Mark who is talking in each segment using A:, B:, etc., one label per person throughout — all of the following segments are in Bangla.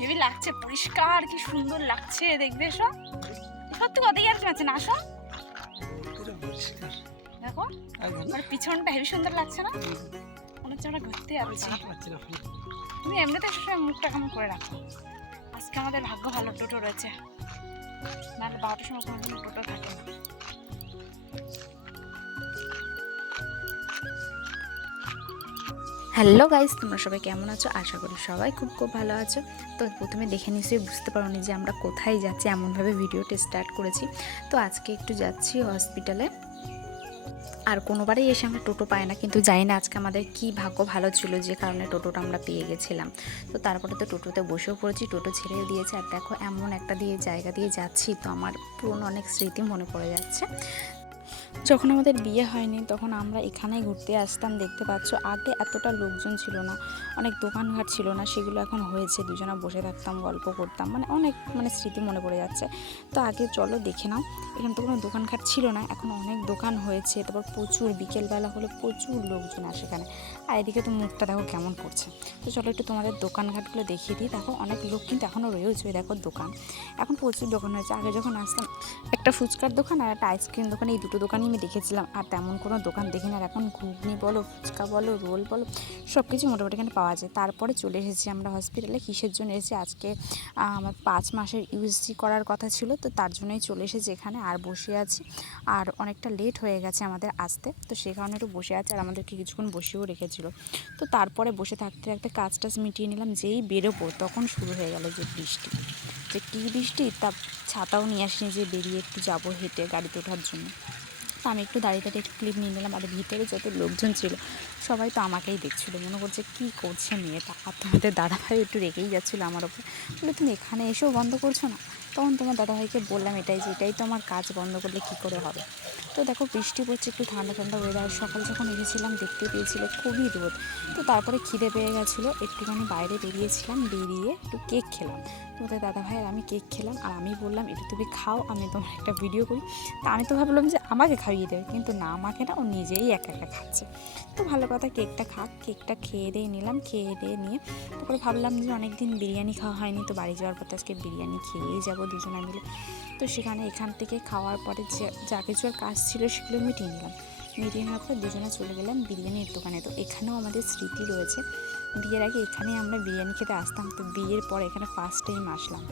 A: হেভি লাগছে পরিষ্কার কি সুন্দর লাগছে দেখবে সব? সত্যি কত ইয়ার আছে না আসো। দেখো
B: একদম
A: মানে পিছনটা হেভি সুন্দর লাগছে না? মনে হচ্ছে আমরা ঘুরতে যাচ্ছি। তুমি এমনিতে সবসময় মুখটা কেমন করে রাখো? আজকে আমাদের ভাগ্য ভালো টোটো রয়েছে। নাহলে বারোটার সময় কোনো টোটো থাকে না।
C: হ্যালো গাইস, তোমরা সবাই কেমন আছো? আশা করি সবাই খুব খুব ভালো আছো। তো প্রথমে দেখে নিশ্চয়ই বুঝতে পারো যে আমরা কোথায় যাচ্ছি, এমনভাবে ভিডিওটা স্টার্ট করেছি। তো আজকে একটু যাচ্ছি হসপিটালে আর কোনোবারই এসে আমরা টোটো পাই না, কিন্তু জানি না আজকে আমাদের কি ভাগ্য ভালো ছিল যে কারণে টোটোটা আমরা পেয়ে গেছিলাম। তো তারপরে তো টোটোতে বসেও পড়েছি, টোটো ছেড়েও দিয়েছে। আর দেখো, এমন একটা দিয়ে জায়গা দিয়ে যাচ্ছি, তো আমার পুরনো অনেক স্মৃতি মনে পড়ে যাচ্ছে। যখন আমাদের বিয়ে হয়নি, তখন আমরা এখানেই ঘুরতে আসতাম। দেখতে পাচ্ছ, আগে এতটা লোকজন ছিল না, অনেক দোকানঘাট ছিল না, সেগুলো এখন হয়েছে। দুজনা বসে থাকতাম, গল্প করতাম মানে অনেক মানে স্মৃতি মনে পড়ে যাচ্ছে। তো আগে চলো দেখে নাও, এখানে তো কোনো দোকানঘাট ছিল না, এখন অনেক দোকান হয়েছে। তারপর প্রচুর, বিকেলবেলা হলে প্রচুর লোকজন আসে এখানে। আর এদিকে তো মুখটা দেখো কেমন করছে তো চলো একটু তোমাদের দোকানঘাটগুলো দেখিয়ে দিই। দেখো অনেক লোক কিন্তু এখনও রয়েছে দেখো দোকান। এখন প্রচুর দোকান হয়েছে। আগে যখন আসতাম, একটা ফুচকার দোকান আর একটা আইসক্রিম দোকান, এই দুটো দোকানই আমি দেখেছিলাম। আর তেমন কোনো দোকান দেখি না আর এখন ঘুগনি বলো, ফুচকা বলো, রোল বলো সব কিছু মোটামুটি এখানে পাওয়া যায়। তারপরে চলে এসেছি আমরা হসপিটালে কিসের জন্য এসেছি? আজকে আমার পাঁচ মাসের ইউএসজি করার কথা ছিল। তো তার জন্যই চলে এসেছি এখানে। আর বসে আছি। আর অনেকটা লেট হয়ে গেছে আমাদের আসতে। তো সে কারণে একটু বসে আছে। আর আমাদেরকে কিছুক্ষণ বসেও রেখেছিল। তো তারপরে বসে থাকতে থাকতে কাজ টাজ মিটিয়ে নিলাম। যেই বেরোবো, তখন শুরু হয়ে গেল যে বৃষ্টি। যে কী বৃষ্টি, তা ছাতাও নিয়ে আসিনি যে বেরিয়ে একটু যাব হেঁটে গাড়িতে ওঠার জন্য। তো আমি একটু দাঁড়িয়ে দাঁড়িয়ে একটু ক্লিপ নিয়ে নিলাম। আর ভিতরে যত লোকজন ছিল, সবাই তো আমাকেই দেখছিলো। মনে করছে কী করছে মেয়েটা? আর তোমাদের দাদাভাই একটু রেগেই যাচ্ছিল আমার ওপর। বলে, তুমি এখানে এসেও বন্ধ করছ না? তখন তোমার দাদাভাইকে বললাম এটাই যে এটাই তো আমার কাজ বন্ধ করলে কী করে হবে? তো দেখো বৃষ্টি পড়ছে, একটু ঠান্ডা ঠান্ডা ওয়েদার সকাল যখন এসেছিলাম, দেখতে পেয়েছিল খুবই রোদ। তো তারপরে খিদে পেয়ে গেছিল। একটুখানি বাইরে বেরিয়েছিলাম, বেরিয়ে একটু কেক খেলাম। তোমাদের দাদা ভাই আর আমি কেক খেলাম আর আমি বললাম, এটা তুমি খাও, আমি তোমার একটা ভিডিও করি। তা আমি তো ভাবলাম যে আমাকে খাইয়ে দেবে, কিন্তু না, আমাকে না, ও নিজেই একা একা খাচ্ছে। তো ভালো কথা কেকটা খাক। কেকটা খেয়ে দিয়ে নিলাম, খেয়ে দিয়ে নিয়ে তারপরে ভাবলাম যে অনেক দিন বিরিয়ানি খাওয়া হয়নি, তো বাড়ি যাওয়ার পর আজকে বিরিয়ানি খেয়েই যাব। দুজনে মিলে। তো সেখানে এখান থেকে খাওয়ার পরে যে, যা কিছু আর কাজ ছিল সেগুলো মিটিয়ে নিলাম। মিটিয়ে নেওয়ার পর দুজনে চলে গেলাম বিরিয়ানির দোকানে। তো এখানেও আমাদের স্মৃতি রয়েছে। বিয়ের আগে এখানেই আমরা বিরিয়ানি খেতে আসতাম। তো বিয়ের পর এখানে ফার্স্ট টাইম আসলাম।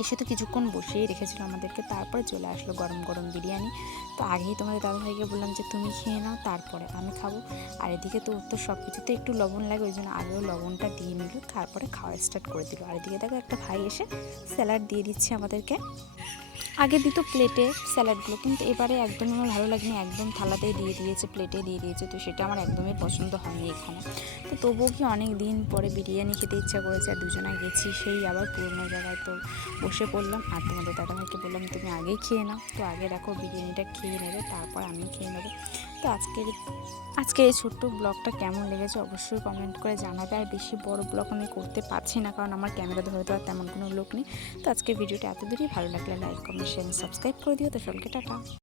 C: এসে তো কিছুক্ষণ বসেই রেখেছিল আমাদেরকে, তারপরে চলে আসলো গরম গরম বিরিয়ানি। তো আগেই তোমাদের দাদাভাইকে বললাম যে, তুমি খেয়ে নাও, তারপরে আমি খাব। আর এদিকে তো তো সব কিছুতে একটু লবণ লাগে, ওই জন্য আগেও লবণটা দিয়ে নিল, তারপরে খাওয়া স্টার্ট করে দিল। আর এদিকে দেখো একটা ভাই এসে স্যালাড দিয়ে দিচ্ছে আমাদেরকে। আগে দিত প্লেটে স্যালাডগুলো কিন্তু এবারে একদম আমার ভালো লাগেনি, একদম থালাতেই দিয়ে দিয়েছে প্লেটে দিয়ে দিয়েছে, তো সেটা আমার একদমই পছন্দ হয়নি এখানে। তো তবুও কি অনেক দিন পরে বিরিয়ানি খেতে ইচ্ছা করেছে, আর দুজনে গেছি সেই আবার পুরনো জায়গায়, তো বসে পড়লাম, আর তোমাদের দাদাভাইকে বললাম, তুমি আগেই খেয়ে নাও। তো আগে দেখো বিরিয়ানিটা খেয়ে নেবে, তারপর আমি খেয়ে নেব। তো আজকের আজকে এই ছোট্ট ব্লগটা কেমন লেগেছে অবশ্যই কমেন্ট করে জানাবে। আর বেশি বড় ব্লগ আমি করতে পারছি না, কারণ আমার ক্যামেরা ধরে দেওয়ার তেমন কোনো লোক নেই। তো আজকে ভিডিওটা এত দূরই। ভালো লাগলে লাইক কমেন্ট শেয়ার সাবস্ক্রাইব করে দিও। তো সকলকে টাটা।